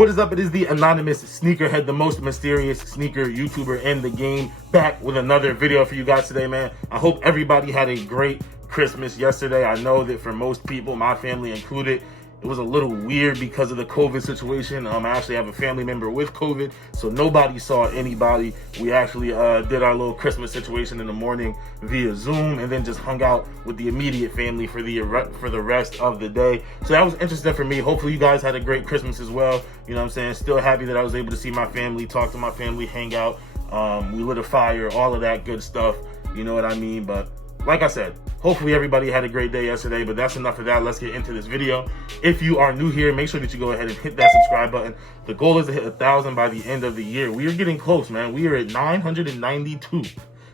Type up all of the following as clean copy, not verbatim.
What is up? It is the anonymous Sneakerhead, the most mysterious sneaker YouTuber in the game, back with another video for you guys today, man. I hope everybody had a great Christmas yesterday. I know that for most people, my family included, it was a little weird because of the COVID situation. I actually have a family member with COVID, so nobody saw anybody. We actually did our little Christmas situation in the morning via Zoom, and then just hung out with the immediate family for the rest of the day. So that was interesting for me. Hopefully you guys had a great Christmas as well. You know what I'm saying? Still happy that I was able to see my family, talk to my family, hang out. We lit a fire, all of that good stuff. You know what I mean? But like I said, hopefully everybody had a great day yesterday, but that's enough of that. Let's get into this video. If you are new here, make sure that you go ahead and hit that subscribe button. The goal is to hit 1,000 by the end of the year. We are getting close, man. We are at 992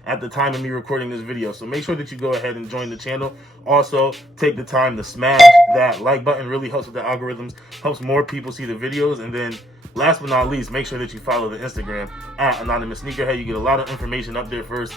at the time of me recording this video. So make sure that you go ahead and join the channel. Also, take the time to smash that like button. Really helps with the algorithms, helps more people see the videos. And then last but not least, make sure that you follow the Instagram at Anonymous Sneakerhead. You get a lot of information up there first.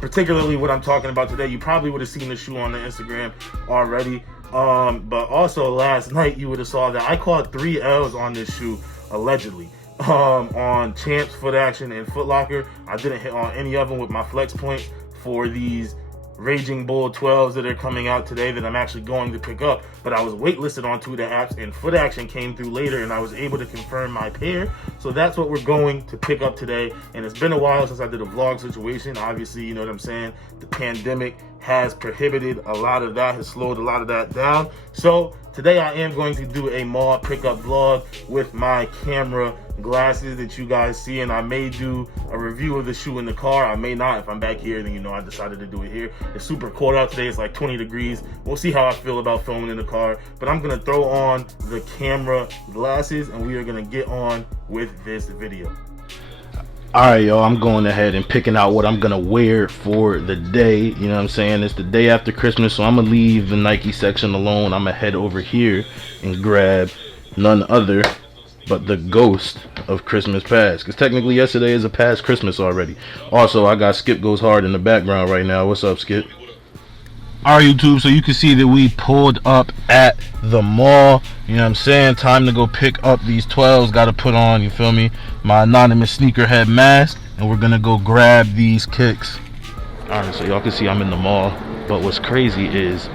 Particularly what I'm talking about today, you probably would have seen the shoe on the Instagram already. But also last night you would have saw that I caught 3 L's on this shoe, allegedly. On Champs, Foot Action, and Foot Locker. I didn't hit on any of them with my flex point for these Raging Bull 12s that are coming out today that I'm actually going to pick up, but I was waitlisted on 2 of the apps, and Foot Action came through later, and I was able to confirm my pair. So that's what we're going to pick up today. And it's been a while since I did a vlog situation. Obviously, you know what I'm saying, the pandemic has prohibited a lot of that, has slowed a lot of that down. So today I am going to do a mall pickup vlog with my camera glasses that you guys see, and I may do a review of the shoe in the car. I may not. If I'm back here, then you know I decided to do it here. It's super cold out today. It's like 20 degrees. We'll see how I feel about filming in the car, but I'm gonna throw on the camera glasses and we are gonna get on with this video. Alright, y'all, I'm going ahead and picking out what I'm gonna wear for the day. You know what I'm saying? It's the day after Christmas, so I'm gonna leave the Nike section alone. I'm gonna head over here and grab none other but the ghost of Christmas past, because technically yesterday is a past Christmas already. Also, I got Skip Goes Hard in the background right now. What's up, Skip? Alright, YouTube, so you can see that we pulled up at the mall. You know what I'm saying? Time to go pick up these 12s. Gotta put on, you feel me, my anonymous Sneakerhead mask, and we're gonna go grab these kicks. Alright, so y'all can see I'm in the mall, but what's crazy is,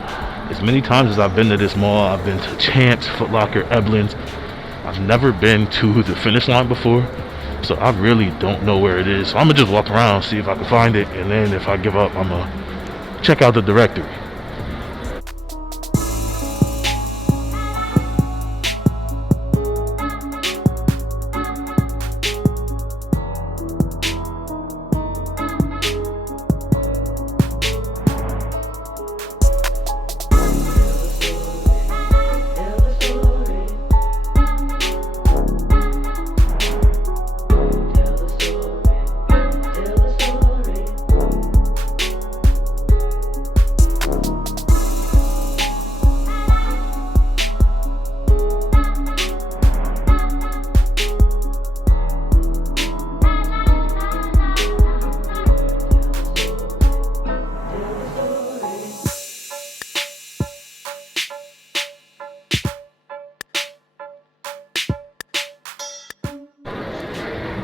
as many times as I've been to this mall, I've been to Champs, Foot Locker, Eblin's, I've never been to the finish line before, so I really don't know where it is. So I'm gonna just walk around, see if I can find it, and then if I give up, I'm gonna check out the directory.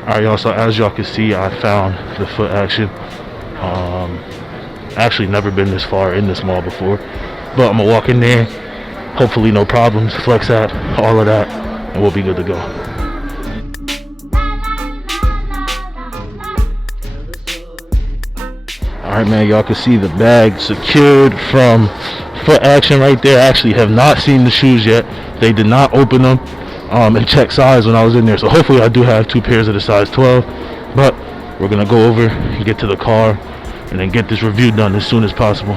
Alright, y'all, so as y'all can see, I found the Foot Action. Actually never been this far in this mall before, but I'm gonna walk in there, hopefully no problems, flex app, all of that, and we'll be good to go. Alright, man, y'all can see the bag secured from Foot Action right there. I actually have not seen the shoes yet. They did not open them and check size when I was in there, so hopefully I do have 2 pairs of the size 12, but we're gonna go over and get to the car and then get this review done as soon as possible.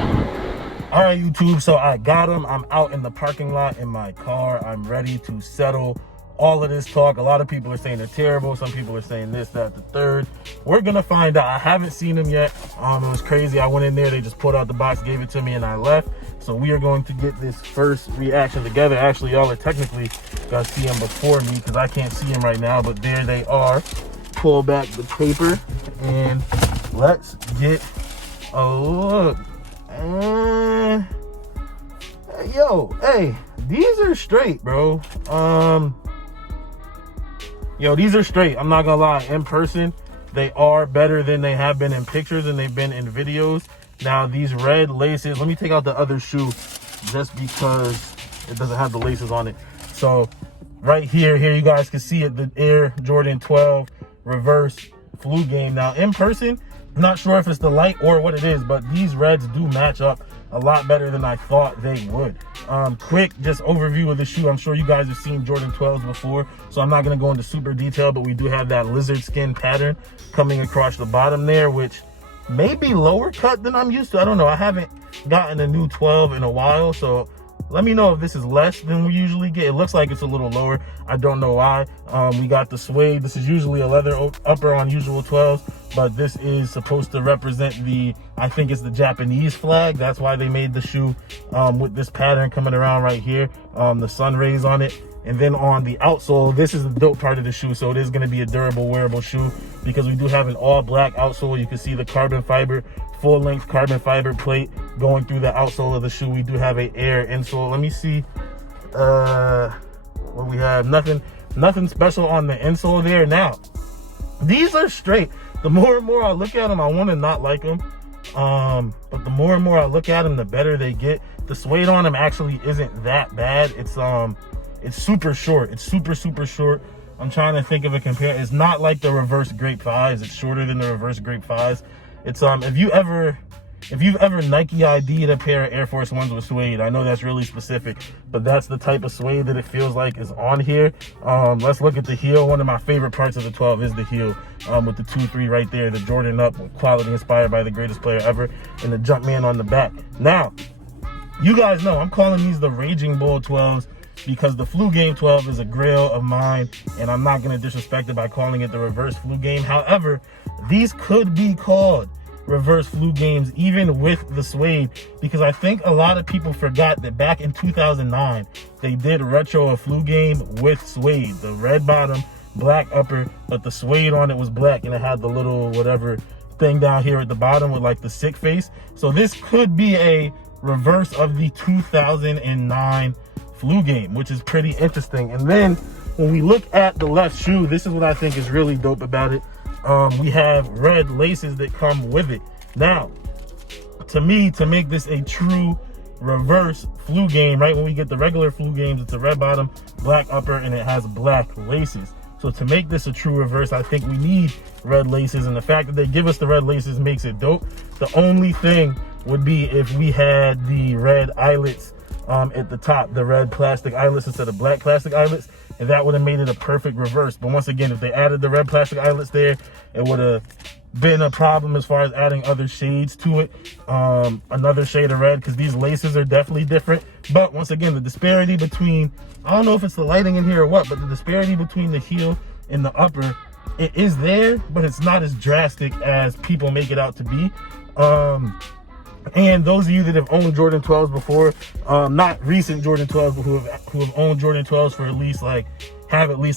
All right, YouTube, so I got them. I'm out in the parking lot in my car. I'm ready to settle all of this talk. A lot of people are saying they're terrible. Some people are saying this, that, the third. We're gonna find out. I haven't seen them yet. It was crazy. I went in there, they just pulled out the box, gave it to me, and I left. So we are going to get this first reaction together. Actually, y'all are technically gonna see them before me because I can't see them right now, but there they are. Pull back the paper and let's get a look. Yo, hey, these are straight, bro. Yo, these are straight. I'm not gonna lie. In person, they are better than they have been in pictures and they've been in videos. Now, these red laces, let me take out the other shoe just because it doesn't have the laces on it. So right here you guys can see it, the Air Jordan 12 reverse flu game. Now, in person, I'm not sure if it's the light or what it is, but these reds do match up a lot better than I thought they would. Quick just overview of the shoe. I'm sure you guys have seen Jordan 12s before, so I'm not going to go into super detail, but we do have that lizard skin pattern coming across the bottom there, which may be lower cut than I'm used to. I don't know. I haven't gotten a new 12 in a while, so let me know if this is less than we usually get. It looks like it's a little lower. I don't know why. We got the suede. This is usually a leather upper on usual 12s, but this is supposed to represent the, I think it's the Japanese flag. That's why they made the shoe with this pattern coming around right here. The sun rays on it. And then on the outsole, this is the dope part of the shoe. So it is going to be a durable, wearable shoe because we do have an all black outsole. You can see the carbon fiber, full length carbon fiber plate going through the outsole of the shoe. We do have a Air insole. Let me see what we have. Nothing special on the insole there. Now, these are straight. The more and more I look at them, I want to not like them. But the more and more I look at them, the better they get. The suede on them actually isn't that bad. It's super short. It's super short. I'm trying to think of a compare. It's not like the reverse grape 5s. It's shorter than the reverse grape 5s. It's if you've ever Nike ID'd a pair of Air Force Ones with suede, I know that's really specific, but that's the type of suede that it feels like is on here. Let's look at the heel. One of my favorite parts of the 12 is the heel, with the 2-3 right there, the Jordan up with quality inspired by the greatest player ever, and the Jumpman on the back. Now, you guys know I'm calling these the Raging Bull 12s because the Flu Game 12 is a grail of mine, and I'm not going to disrespect it by calling it the reverse Flu Game. However, these could be called reverse Flu Games even with the suede, because I think a lot of people forgot that back in 2009 they did retro a Flu Game with suede, the red bottom, black upper, but the suede on it was black and it had the little whatever thing down here at the bottom with like the sick face. So this could be a reverse of the 2009 Flu Game, which is pretty interesting. And then when we look at the left shoe, this is what I think is really dope about it. We have red laces that come with it. Now, to me, to make this a true reverse Flu Game, right, when we get the regular Flu Games, it's a red bottom, black upper, and it has black laces. So to make this a true reverse, I think we need red laces, and the fact that they give us the red laces makes it dope. The only thing would be if we had the red eyelets at the top, the red plastic eyelets instead of black plastic eyelets, and that would have made it a perfect reverse. But once again, if they added the red plastic eyelets there, it would have been a problem as far as adding other shades to it, another shade of red, because these laces are definitely different. But once again, the disparity between, I don't know if it's the lighting in here or what, but the disparity between the heel and the upper, it is there, but it's not as drastic as people make it out to be. And those of you that have owned Jordan 12s before, not recent Jordan 12s, but who have owned Jordan 12s for at least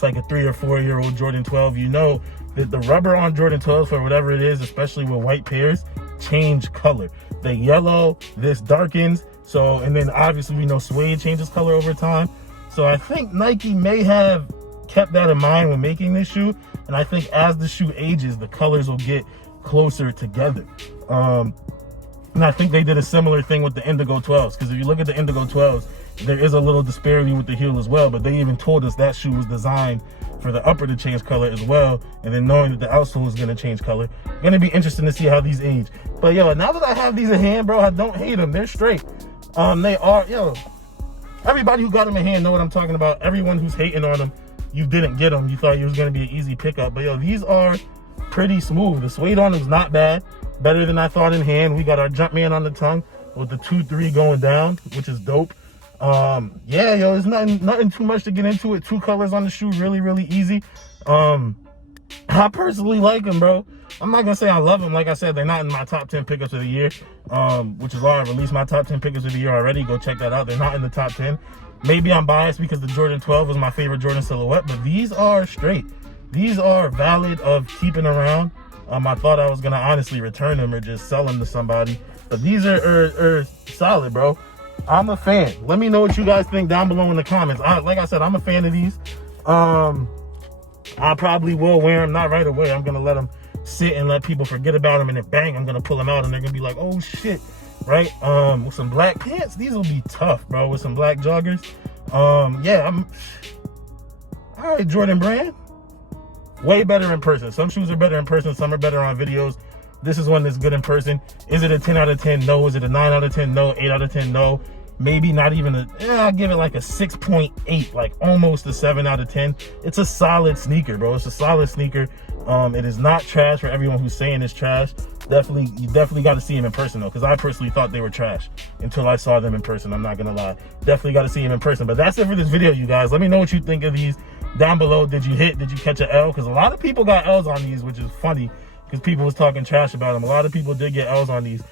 like a 3 or 4 year old Jordan 12, you know that the rubber on Jordan 12s for whatever it is, especially with white pairs, change color. They yellow, this darkens. So, and then obviously we know suede changes color over time. So I think Nike may have kept that in mind when making this shoe. And I think as the shoe ages, the colors will get closer together. And I think they did a similar thing with the Indigo 12s, because if you look at the Indigo 12s, there is a little disparity with the heel as well, but they even told us that shoe was designed for the upper to change color as well, and then knowing that the outsole is going to change color. Going to be interesting to see how these age. But yo, now that I have these in hand, bro, I don't hate them. They're straight. They are, yo, everybody who got them in hand know what I'm talking about. Everyone who's hating on them, you didn't get them. You thought it was going to be an easy pickup. But yo, these are pretty smooth. The suede on them is not bad. Better than I thought in hand. We got our Jumpman on the tongue with the 2-3 going down, which is dope. Yeah, yo, there's nothing too much to get into it. 2 colors on the shoe, really easy. I personally like them, bro. I'm not gonna say I love them. Like I said, they're not in my top 10 pickups of the year, which is why I released my top 10 pickups of the year already. Go check that out. They're not in the top 10. Maybe I'm biased because the Jordan 12 was my favorite Jordan silhouette, but these are straight. These are valid of keeping around. I thought I was gonna honestly return them or just sell them to somebody, but these are solid, bro. I'm a fan. Let me know what you guys think down below in the comments. Like I said, I'm a fan of these. I probably will wear them, not right away. I'm gonna let them sit and let people forget about them, and then bang, I'm gonna pull them out and they're gonna be like, oh shit, right? With some black pants, these will be tough, bro. With some black joggers. Yeah, all right, Jordan Brand. Way better in person. Some shoes are better in person, some are better on videos. This is one that's good in person. Is it a 10 out of 10? No. Is it a 9 out of 10? No. 8 out of 10? No. Maybe not even a, I'll give it like a 6.8, like almost a 7 out of 10. It's a solid sneaker, bro. It's a solid sneaker. It is not trash for everyone who's saying it's trash. You definitely got to see them in person though, because I personally thought they were trash until I saw them in person. I'm not gonna lie. Definitely got to see them in person. But that's it for this video, you guys. Let me know what you think of these down below. Did you catch an L? Because a lot of people got L's on these, which is funny, because people was talking trash about them. A lot of people did get L's on these,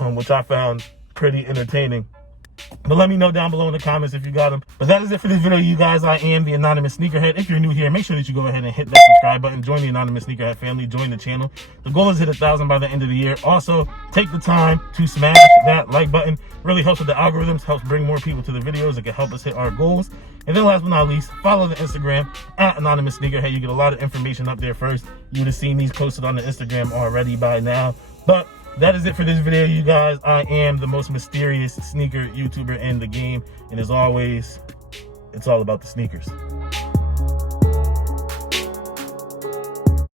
which I found pretty entertaining. But let me know down below in the comments if you got them. But that is it for this video, you guys. I am the Anonymous Sneakerhead. If you're new here, make sure that you go ahead and hit that subscribe button. Join the Anonymous Sneakerhead family. Join the channel. The goal is to hit 1,000 by the end of the year. Also, take the time to smash that like button. Really helps with the algorithms, helps bring more people to the videos. It can help us hit our goals. And then last but not least, follow the Instagram at Anonymous Sneakerhead. You get a lot of information up there first. You would have seen these posted on the Instagram already by now. But that is it for this video, you guys. I am the most mysterious sneaker YouTuber in the game. And as always, it's all about the sneakers.